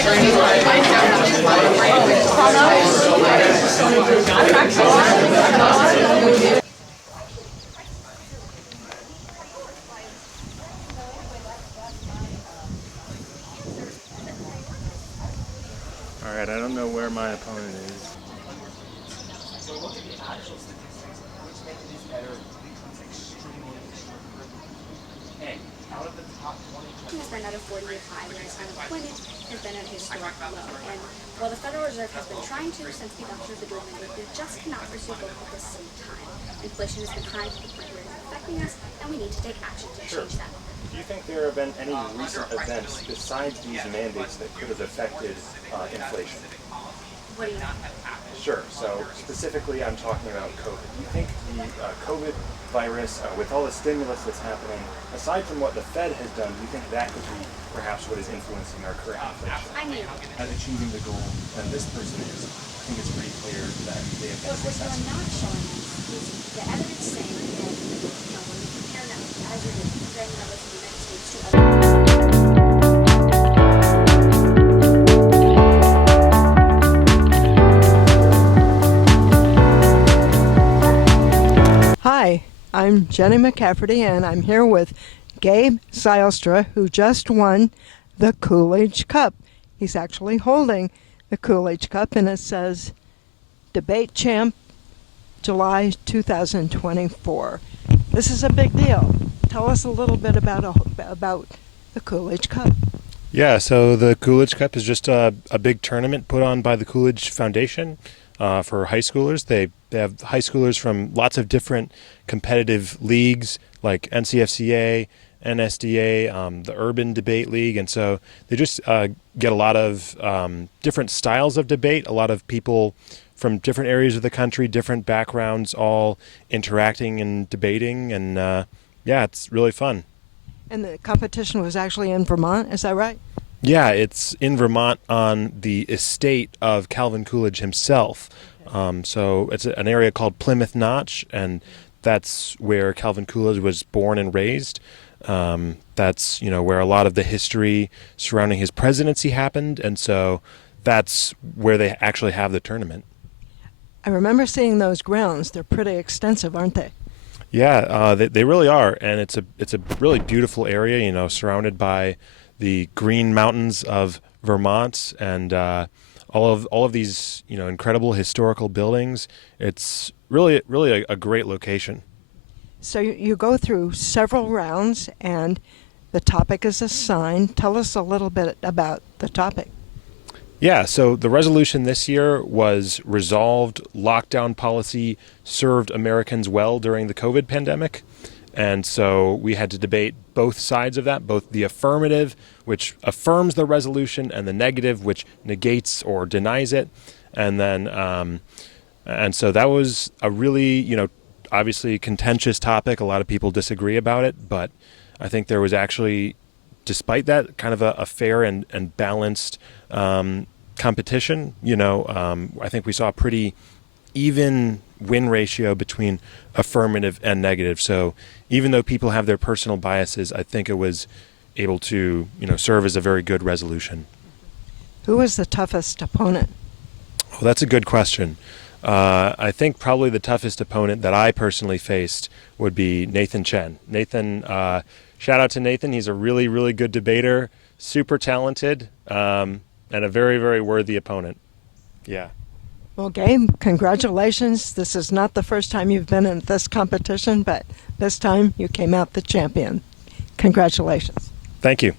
All right, I don't know where my opponent is. So look at the actual statistics, which make these better becomes extremely and out of the top 20 has been at a 40-year high, whereas unemployment has been at a historic low. And while the Federal Reserve has been trying to since the adoption of the dual mandate, they just cannot pursue both at the same time. Inflation has been high to the point where it is affecting us, and we need to take action to change that. Do you think there have been any recent events besides these mandates that could have affected inflation? What do you mean? Sure. So specifically, I'm talking about COVID. Do you think the COVID virus, with all the stimulus that's happening, aside from what the Fed has done, do you think that could be perhaps what is influencing our current inflation? I mean, At achieving the goal that this person is, I think it's pretty clear that they have been what you're successful. not showing us is the evidence saying that, when we compare now, as you're doing, comparing numbers in the United States to other. Hi, I'm Jenny McCafferty, and I'm here with Gabe Zylstra, who just won the Coolidge Cup. He's actually holding the Coolidge Cup, and it says Debate Champ, July 2024. This is a big deal. Tell us a little bit about the Coolidge Cup. Yeah, so the Coolidge Cup is just a big tournament put on by the Coolidge Foundation for high schoolers. They have high schoolers from lots of different competitive leagues like NCFCA, NSDA, the Urban Debate League, and so they just get a lot of different styles of debate, a lot of people from different areas of the country, different backgrounds, all interacting and debating, and yeah, it's really fun. And the competition was actually in Vermont, is that right? Yeah, it's in Vermont on the estate of Calvin Coolidge himself. So it's an area called Plymouth Notch, and that's where Calvin Coolidge was born and raised. That's where a lot of the history surrounding his presidency happened, and so that's where they actually have the tournament. I remember seeing those grounds. They're pretty extensive, aren't they? Yeah, they really are, and it's a really beautiful area. Surrounded by the Green Mountains of Vermont, and all of these incredible historical buildings. It's really a great location. So you go through several rounds, and the topic is assigned. Tell us a little bit about the topic. Yeah, so the resolution this year was resolved lockdown policy served Americans well during the COVID pandemic. And so we had to debate both sides of that, both the affirmative, which affirms the resolution, and the negative, which negates or denies it. And then, and so that was a really, obviously contentious topic. A lot of people disagree about it, but I think there was actually, despite that, kind of a fair and balanced competition. I think we saw a pretty even win ratio between affirmative and negative. So even though people have their personal biases, I think it was able to, serve as a very good resolution. Who was the toughest opponent? Well, that's a good question. I think probably the toughest opponent that I personally faced would be Nathan Chen. Nathan, shout out to Nathan. He's a really, really good debater, super talented, and a very, very worthy opponent. Yeah. Well, Gabe, congratulations. This is not the first time you've been in this competition, but this time you came out the champion. Congratulations. Thank you.